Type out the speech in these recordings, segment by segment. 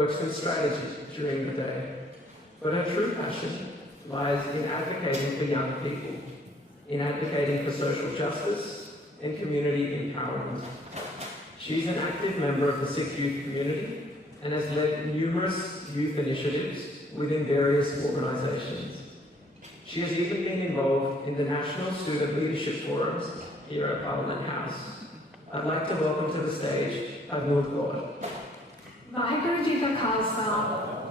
works with strategy during the day, but her true passion lies in advocating for young people, in advocating for social justice and community empowerment. She's an active member of the Sikh youth community and has led numerous youth initiatives within various organisations. She has even been involved in the National Student Leadership Forums here at Parliament House. I'd like to welcome to the stage Noor Kaur. Vaheguru Ji Ka Khalsa,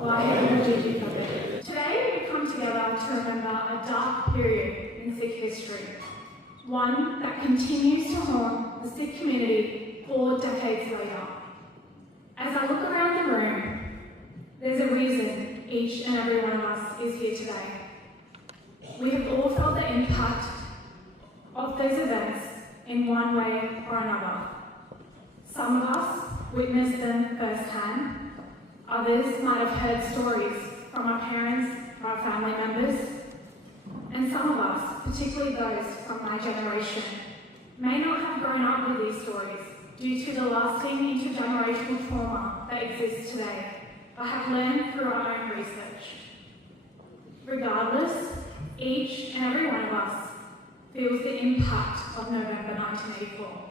Vaheguru Ji Ki Fateh. Today we come together to remember a dark period in Sikh history, one that continues to haunt the Sikh community 4 decades later. As I look around the room, there's a reason each and every one of us is here today. We have all felt the impact of those events in one way or another. Some of us witnessed them firsthand. Others might have heard stories from our parents or our family members. And some of us, particularly those from my generation, may not have grown up with these stories due to the lasting intergenerational trauma that exists today, but have learned through our own research. Regardless, each and every one of us feels the impact of November 1984.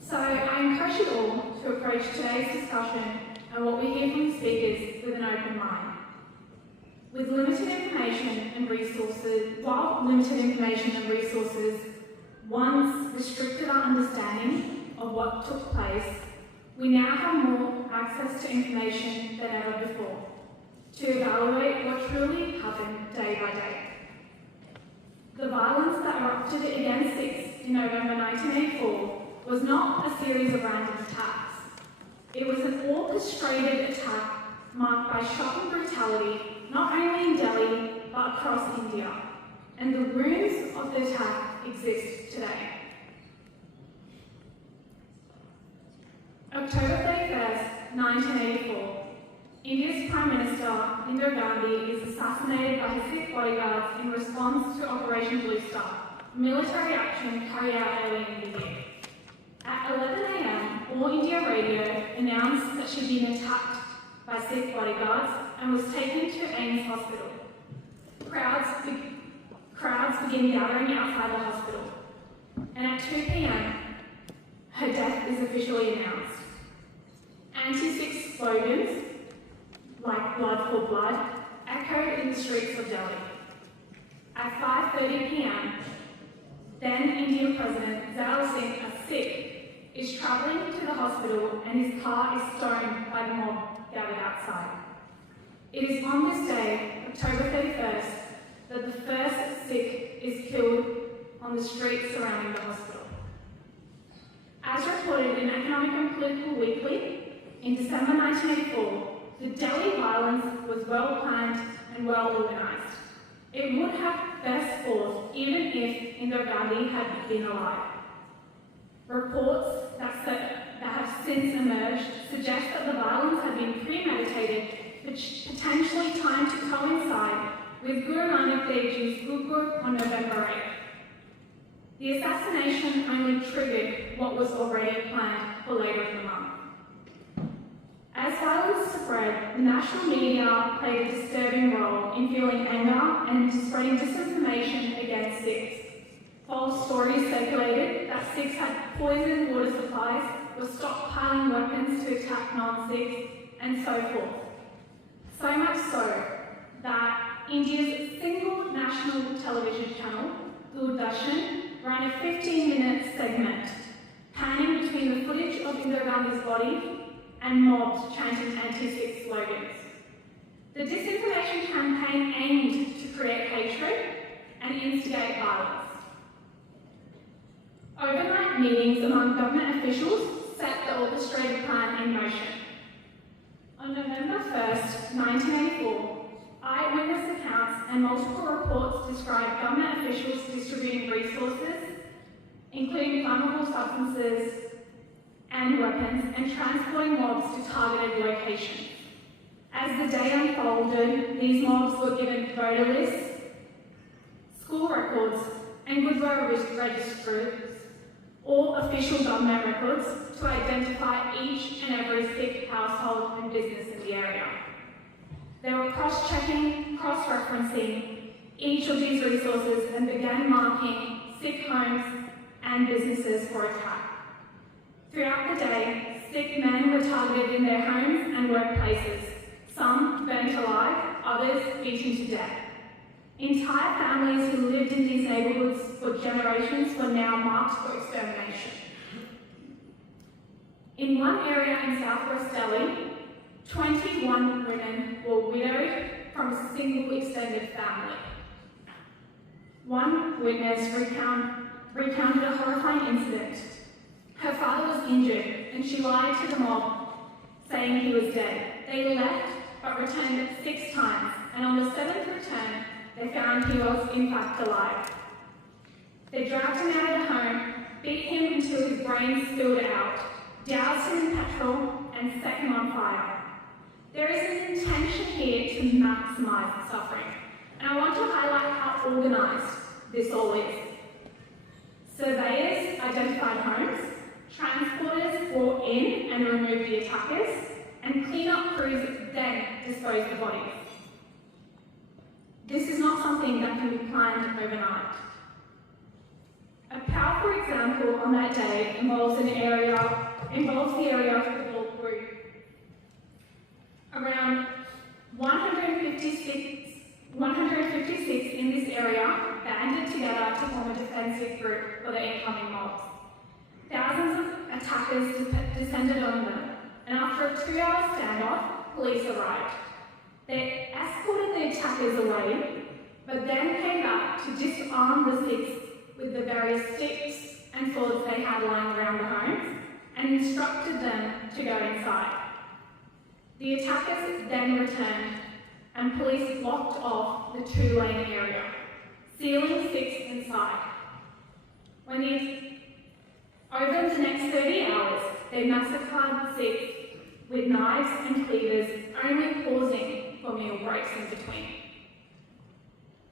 So I encourage you all to approach today's discussion and what we hear from the speakers with an open mind. With limited information and resources, once restricted our understanding of what took place, we now have more access to information than ever before to evaluate what truly happened day by day. The violence that erupted against Sikhs in November 1984 was not a series of random attacks. It was an orchestrated attack marked by shocking brutality, not only in Delhi, but across India. And the ruins of the attack exist today. October 31st, 1984, India's Prime Minister, Indira Gandhi, is assassinated by his Sikh bodyguards in response to Operation Blue Star, a military action carried out early in the year. At 11 a.m, All India Radio announced that she'd been attacked by Sikh bodyguards and was taken to AIMS Hospital. Crowds began gathering outside the hospital, and at 2 p.m, her death is officially announced. Anti-Sikh slogans, like "Blood for Blood," echoed in the streets of Delhi. At 5:30 p.m, then Indian President Zahir Singh, a Sikh, is travelling to the hospital and his car is stoned by the mob gathered outside. It is on this day, October 31st, that the first Sikh is killed on the streets surrounding the hospital. As reported in Economic and Political Weekly, in December 1984, the Delhi violence was well planned and well organised. It would have burst forth even if Indira Gandhi had been alive. Reports that have since emerged suggest that the violence had been premeditated, potentially timed to coincide with Guru Nanak Dev Ji's Gurpurab on November 8th. The assassination only triggered what was already planned for later in the month. As violence spread, the national media played a disturbing role in fueling anger and spreading disinformation against Sikhs. False stories circulated that Sikhs had poisoned water supplies, were stockpiling weapons to attack non-Sikhs, and so forth. So much so that India's single national television channel, Doordarshan, ran a 15-minute segment panning between the footage of Indira Gandhi's body and mobs chanting anti-Sikh slogans. The disinformation campaign aimed to create hatred and instigate violence. Overnight meetings among government officials set the orchestrated plan in motion. On November 1st, 1984, eyewitness accounts and multiple reports describe government officials distributing resources, including flammable substances and weapons, and transporting mobs to targeted locations. As the day unfolded, these mobs were given voter lists, school records, and Goodwill registers, or official government records to identify each and every Sikh household and business in the area. They were cross-checking, cross-referencing each of these resources and began marking Sikh homes and businesses for attack. Throughout the day, Sikh men were targeted in their homes and workplaces, some burnt alive, others beaten to death. Entire families who lived in these neighbourhoods for generations were now marked for extermination. In one area in southwest Delhi, 21 women were widowed from a single extended family. One witness recounted a horrifying incident. Her father was injured and she lied to the mob, saying he was dead. They left but returned 6 times, and on the 7th return, they found he was in fact alive. They dragged him out of the home, beat him until his brains spilled out, doused him in petrol, and set him on fire. There is an intention here to maximise the suffering, and I want to highlight how organised this all is. Surveyors identified homes, transporters brought in and removed the attackers, and clean-up crews then disposed the bodies. This is not something that can be planned overnight. A powerful example on that day involves the area of the Bulgari. Around 156 in this area banded together to form a defensive group for the incoming mobs. Thousands of attackers descended on them, and after a 2-hour standoff, police arrived. They escorted the attackers away, but then came back to disarm the Sikhs with the various sticks and swords they had lying around the homes, and instructed them to go inside. The attackers then returned, and police blocked off the 2-lane area, sealing Sikhs inside. Over the next 30 hours, they massacred Sikhs with knives and cleavers, only pausing for meal breaks in between.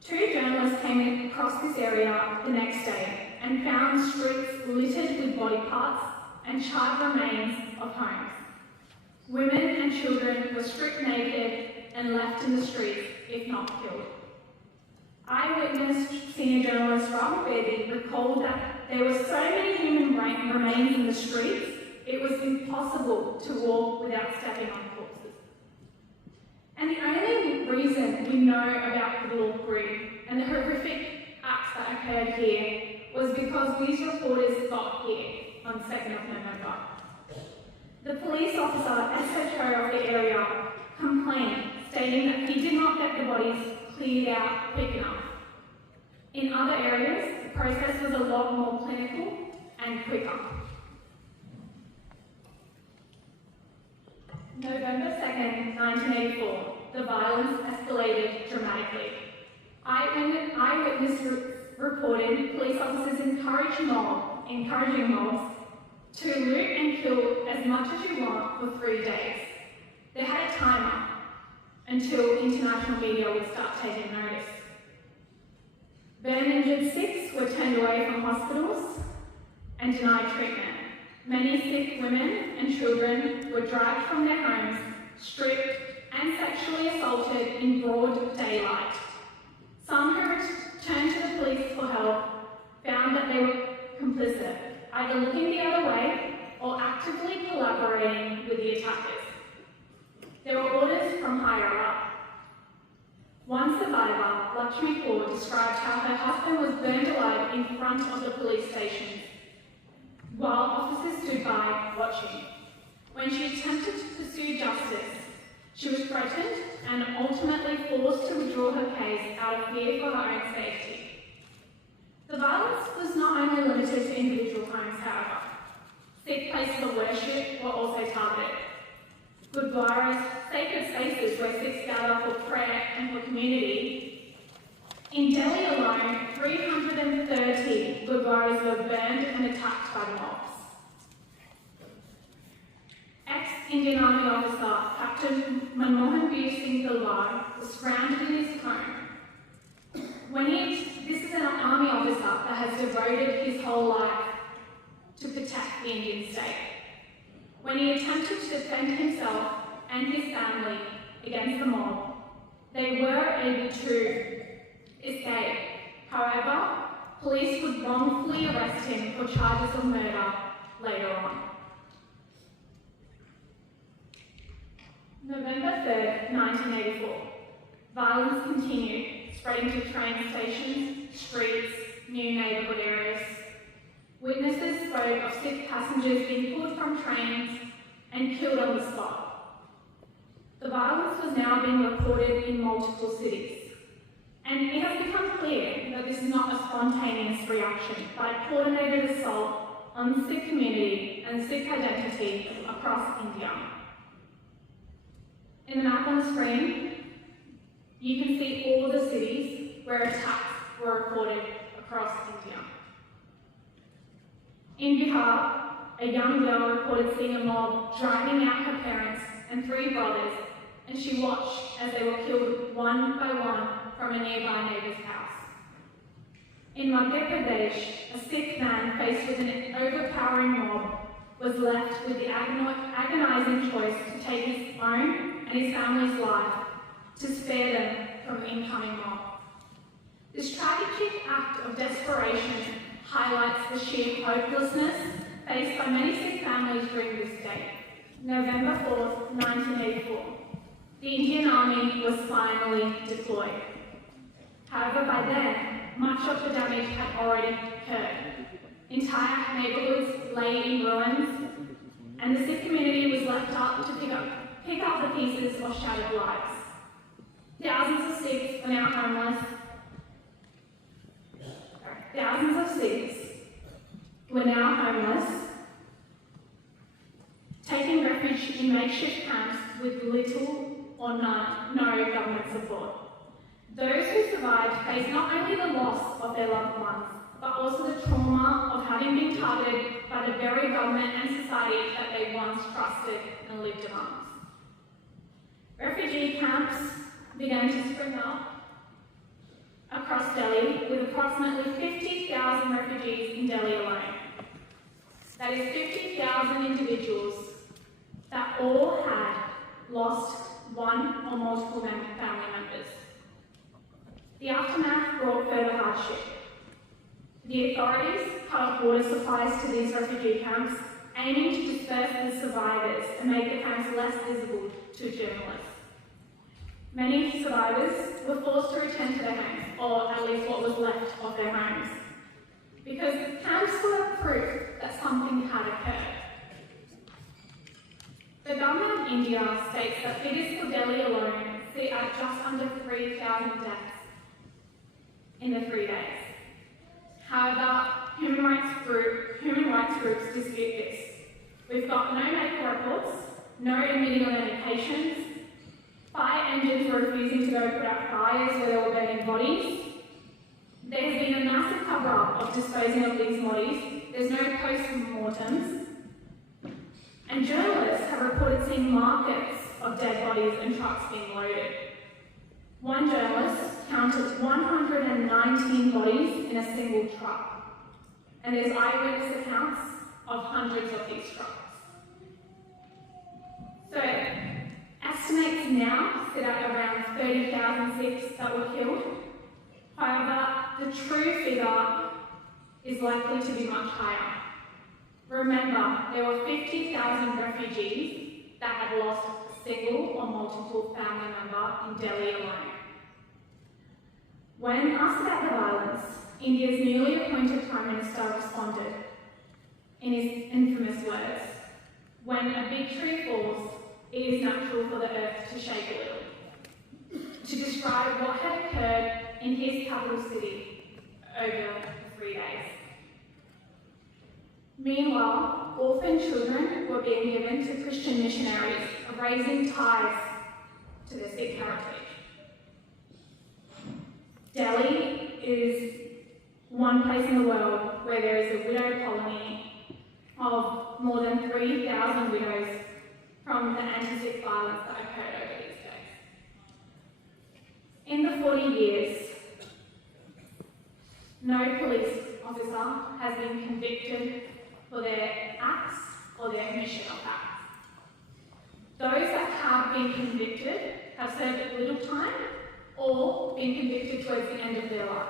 2 journalists came across this area the next day and found streets littered with body parts and charred remains of homes. Women and children were stripped naked and left in the streets, if not killed. Eyewitness senior journalist Rahul Bedi recalled that there were so many human remains in the streets, it was impossible to walk without stepping on corpses. And the only reason we know about the Bulgari and the horrific acts that occurred here was because these reporters got here on 2nd of November. The police officer, SHO of the area, complained, stating that he did not get the bodies cleared out quick enough. In other areas, the process was a lot more clinical and quicker. November 2nd, 1984, the violence escalated dramatically. Eyewitness reported police officers encouraging mobs to loot and kill as much as you want for 3 days. They had a timer until international media would start taking notice. Burn injured Sikhs were turned away from hospitals and denied treatment. Many Sikh women and children were dragged from their homes, stripped and sexually assaulted in broad daylight. Some who returned to the police for help found that they were complicit, either looking the other way or actively collaborating with the attackers. There were orders from higher up. One survivor, Lakshmi Kaur, described how her husband was burned alive in front of the police station, while officers stood by watching. When she attempted to pursue justice, she was threatened and ultimately forced to withdraw her case out of fear for her own safety. The violence was not only limited to individual homes, however. Sikh places of worship were also targeted. Gurdwaras, sacred spaces where Sikhs gather for prayer and for community. In Delhi alone, 330 Gurdwaras were burned and attacked by the mobs. Ex-Indian Army officer Captain Manmohan Veer Singh Talwar was surrounded in his home. This is an army officer that has devoted his whole life Indian state. When he attempted to defend himself and his family against the mob, they were able to escape. However, police would wrongfully arrest him for charges of murder later on. November 3rd, 1984. Violence continued, spreading to train stations, streets, new neighbourhood areas. Witnesses spoke of Sikh passengers being pulled from trains and killed on the spot. The violence was now being reported in multiple cities, and it has become clear that this is not a spontaneous reaction, but a coordinated assault on the Sikh community and Sikh identity across India. In the map on the screen, you can see all the cities where attacks were reported across India. In Vichar, a young girl reported seeing a mob driving out her parents and 3 brothers, and she watched as they were killed one by one from a nearby neighbour's house. In Madhya Pradesh, a Sikh man faced with an overpowering mob was left with the agonising choice to take his own and his family's life to spare them from the incoming mob. This tragic act of desperation highlights the sheer hopelessness faced by many Sikh families during this day. November 4th, 1984. The Indian Army was finally deployed. However, by then, much of the damage had already occurred. Entire neighbourhoods lay in ruins, and the Sikh community was left up to pick up the pieces of shattered lives. Thousands of Sikhs were now homeless. Thousands of Sikhs were now homeless, taking refuge in makeshift camps with little or no government support. Those who survived faced not only the loss of their loved ones, but also the trauma of having been targeted by the very government and society that they once trusted and lived amongst. Refugee camps began to spring up across Delhi, with approximately 50,000 refugees in Delhi alone. That is 50,000 individuals that all had lost one or multiple family members. The aftermath brought further hardship. The authorities cut off water supplies to these refugee camps, aiming to disperse the survivors and make the camps less visible to journalists. Many survivors were forced to return to their homes, or at least what was left of their homes, because camps were proof that something had occurred. The government of India states that figures for Delhi alone sit at just under 3,000 deaths in the 3 days. However, human rights groups dispute this. We've got no medical reports, no immediate medications, fire engines were refusing to go put out fires where there were burning bodies. There has been a massive cover-up of disposing of these bodies. There's no post-mortems. And journalists have reported seeing markets of dead bodies and trucks being loaded. One journalist counted 119 bodies in a single truck. And there's eyewitness accounts of hundreds of these trucks. So, estimates now sit at around 30,000 Sikhs that were killed. However, the true figure is likely to be much higher. Remember, there were 50,000 refugees that had lost a single or multiple family member in Delhi alone. When asked about the violence, India's newly appointed Prime Minister responded in his infamous words, "When a big tree falls, it is natural for the earth to shake a little," to describe what had occurred in his capital city over the 3 days. Meanwhile, orphan children were being given to Christian missionaries, raising ties to their Sikh heritage. Delhi is one place in the world where there is a widow colony of more than 3,000 widows from the anti-Sikh violence that occurred over these days. In the 40 years, no police officer has been convicted for their acts or their omission of acts. Those that have been convicted have served little time or been convicted towards the end of their life.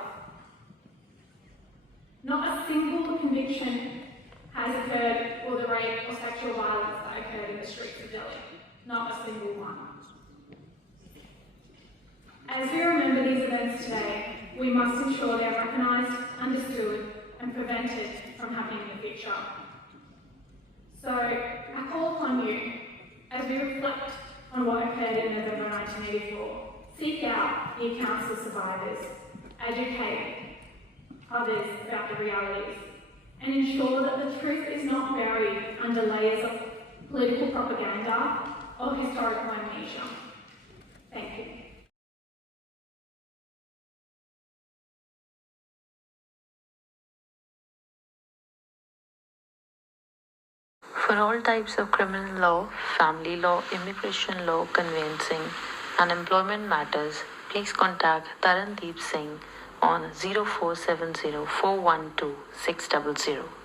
Not a single conviction has occurred for the rape or sexual violence that occurred in the streets of Delhi. Not a single one. As we remember these events today, we must ensure they are recognised, understood, and prevented from happening in the future. So, I call upon you, as we reflect on what occurred in November 1984, seek out the accounts of survivors, educate others about the realities, and ensure that the truth is not buried under layers of political propaganda or historical amnesia. Thank you. For all types of criminal law, family law, immigration law, conveyancing, and employment matters, please contact Tarandeep Singh on 0470 412 600.